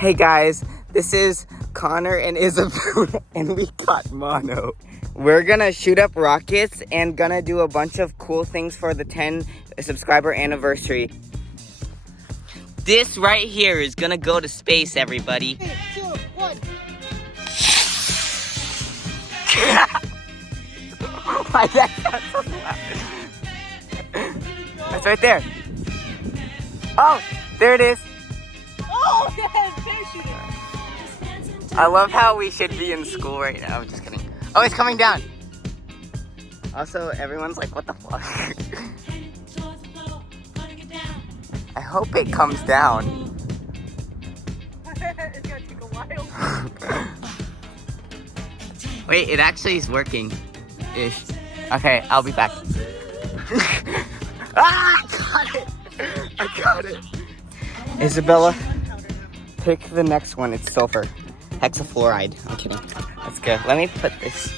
Hey guys, this is Connor and Isabella, and we got mono. We're gonna shoot up rockets and gonna do a bunch of cool things for the 10 subscriber anniversary. This right here is gonna go to space, everybody. 3, 2, 1. Why that sounds so loud? That's right there. Oh, there it is. Oh, yes, parachuting. I love how we should be in school right now. I'm just kidding. Oh, it's coming down. Also, everyone's like, what the fuck? I hope it comes down. It's gonna take a while. Wait, it actually is working. Ish. Okay, I'll be back. Ah, I got it. I got it. Isabella, pick the next one. It's sulfur. Hexafluoride. I'm kidding. Let's go. Let me put this.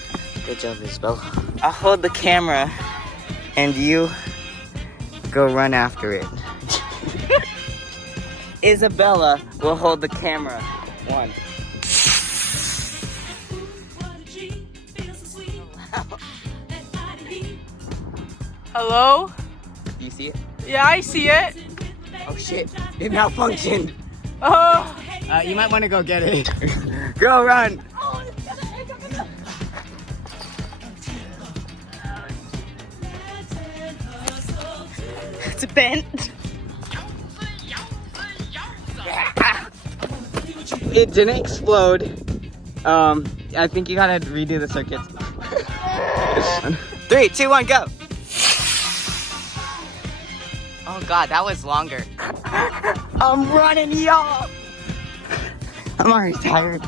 Good job, Isabella. I'll hold the camera and you go run after it. Isabella will hold the camera. 1. Hello? Do you see it? Yeah, I see it. Oh shit, it malfunctioned. Oh. You might want to go get it. Go run. It's bent. It didn't explode. I think you gotta redo the circuits. 3, 2, 1, go. Oh god, that was longer. I'm running, y'all. I'm already tired.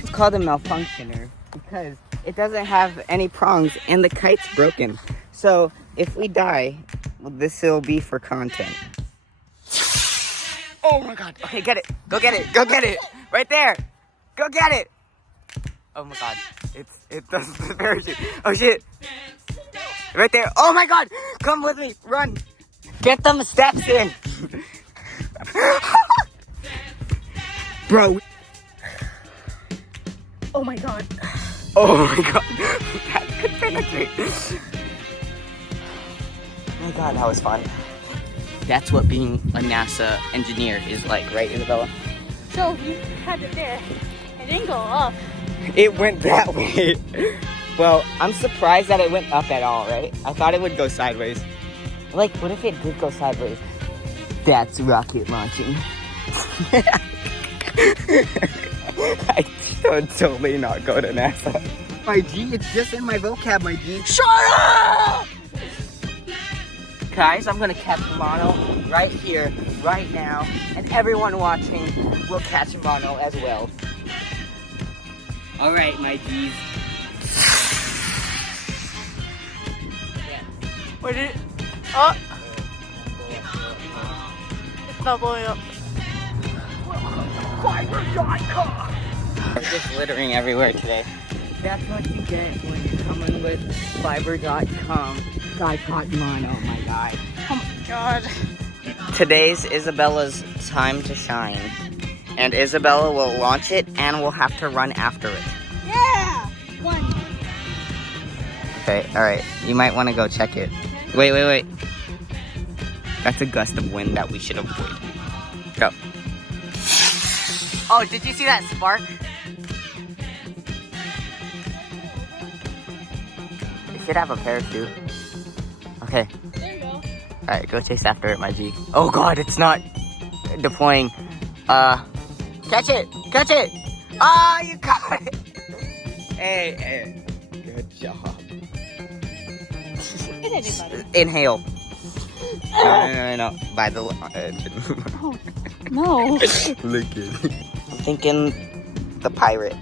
It's called a malfunctioner because it doesn't have any prongs and the kite's broken. So if we die, well, this will be for content. Oh my god. Okay, get it. Go get it. Go get it. Right there. Go get it. Oh my god. It does the parachute. Oh shit. Right there. Oh my god. Come with me. Run. Get them steps in. Bro. Oh my god. Oh my god. That could penetrate. Oh my god, that was fun. That's what being a NASA engineer is like, right, Isabella? So you had it there. It didn't go up. It went that way. Well, I'm surprised that it went up at all, right? I thought it would go sideways. Like, what if it did go sideways? That's rocket launching. I should totally not go to NASA. My G, it's just in my vocab, my G. Shut up! Guys, I'm gonna catch mono right here, right now, and everyone watching will catch mono as well. Alright, my G's. Where did it? Oh! It's not blowing up. We're just littering everywhere today. That's what you get when you're coming with Fiverr.com. I caught mono, my guy. Oh my god. Today's Isabella's time to shine. And Isabella will launch it and we'll have to run after it. Yeah! 1. Okay, alright. You might want to go check it. Wait. That's a gust of wind that we should avoid. Go. Oh, did you see that spark? It should have a parachute. Okay. There you go. Alright, go chase after it, my G. Oh god, it's not deploying. Catch it! Catch it! Ah, you got it! Hey. Good job. Hit anybody. Inhale. No. By the engine. Oh, no. Look at it. I'm thinking the pirate.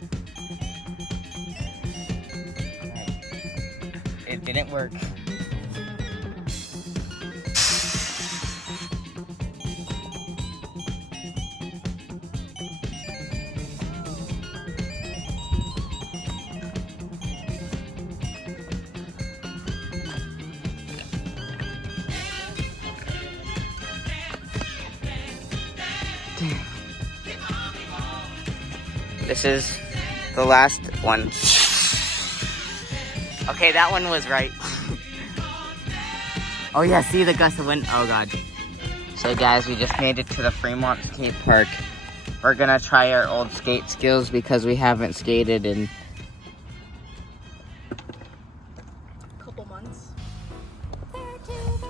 It didn't work. This is the last one. Okay, that one was right. Oh yeah, see the gust of wind? Oh god. So guys, we just made it to the Fremont Skate Park. We're gonna try our old skate skills because we haven't skated in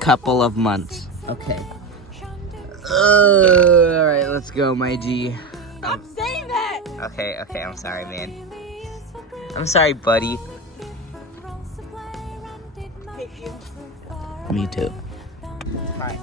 couple of months. Okay. Alright, let's go, my G. Stop saying that! Okay, I'm sorry, man. I'm sorry, buddy. Hate you. Me too. Hi.